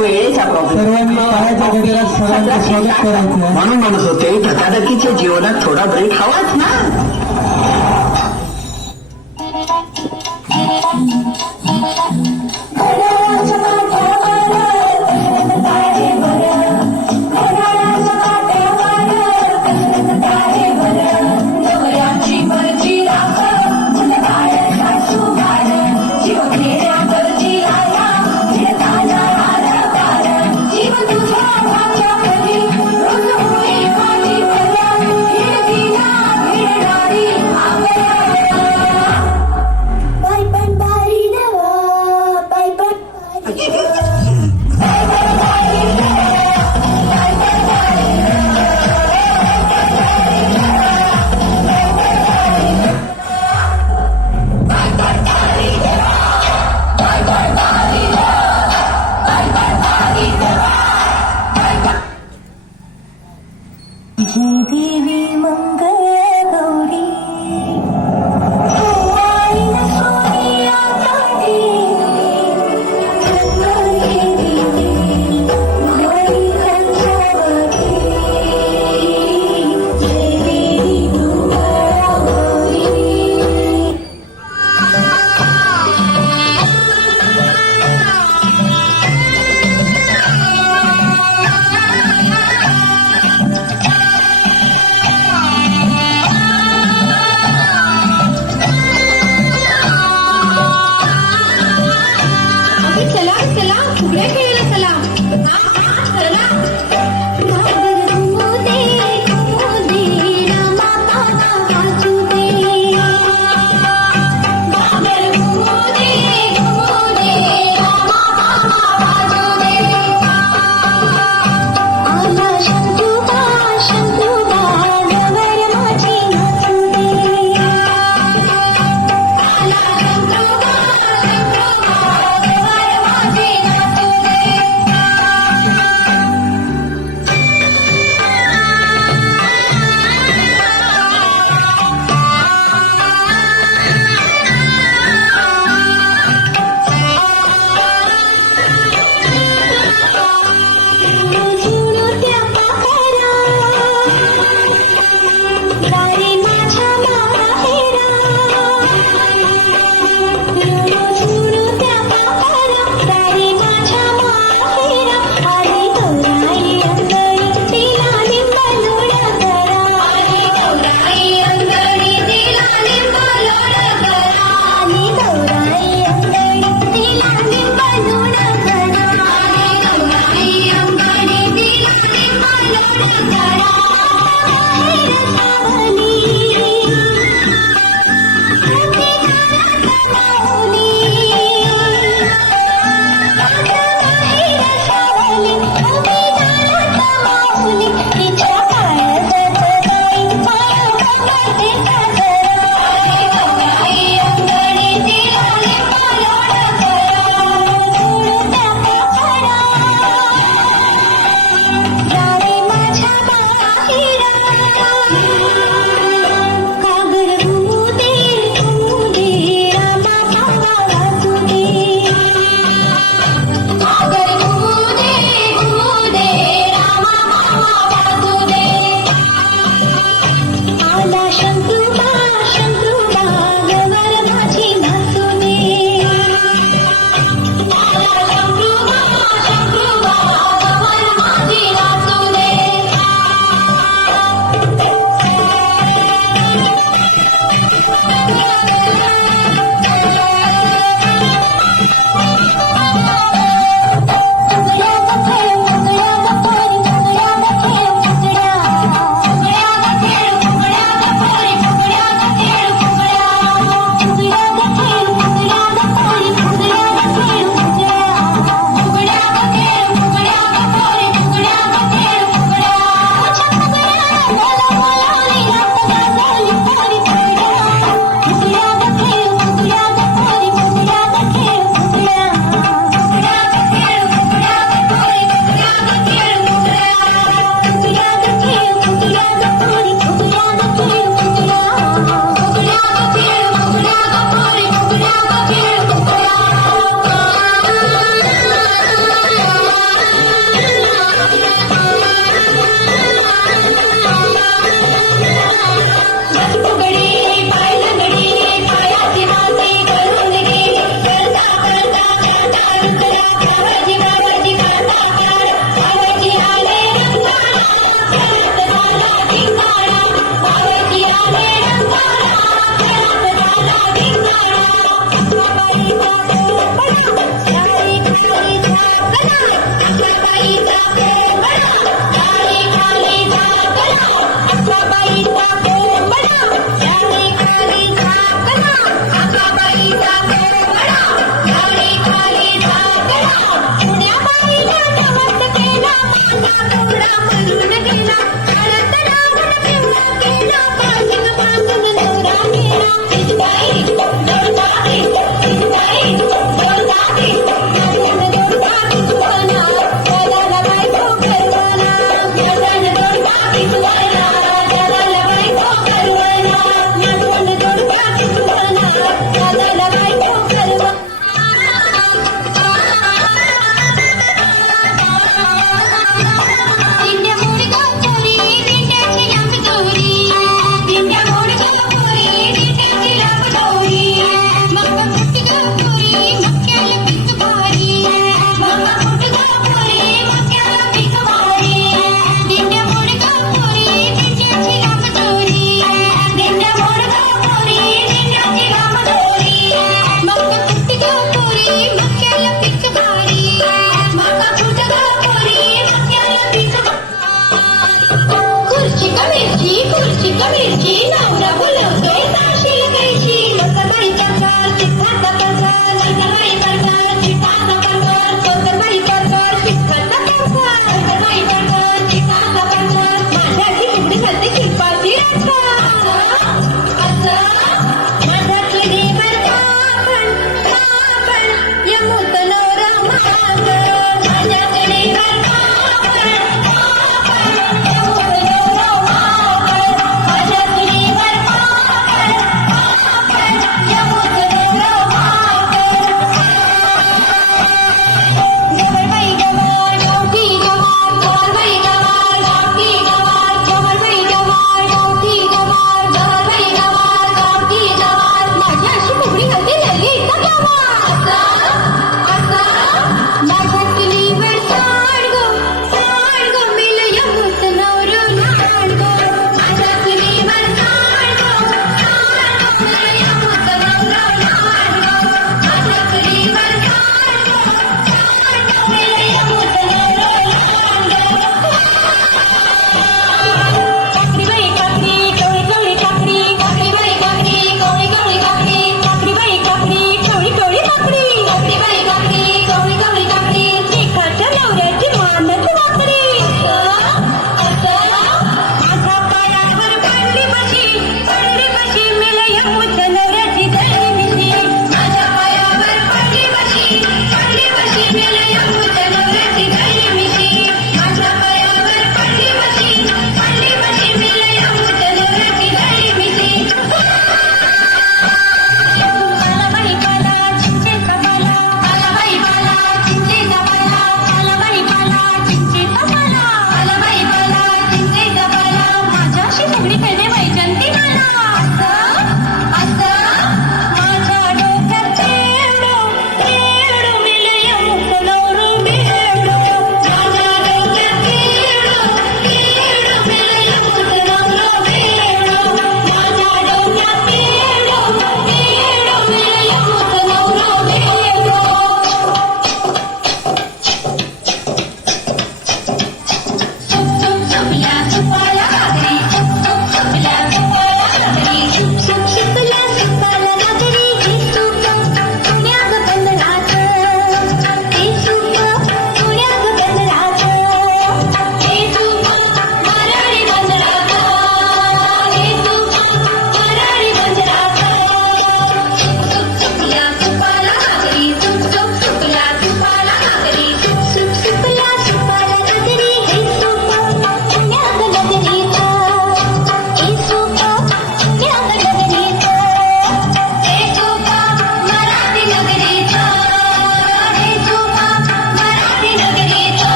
वेळेचा प्रॉब्लेम म्हणून म्हणत होते धकाधकीच्या जीवनात थोडा ब्रेक हवाच ना.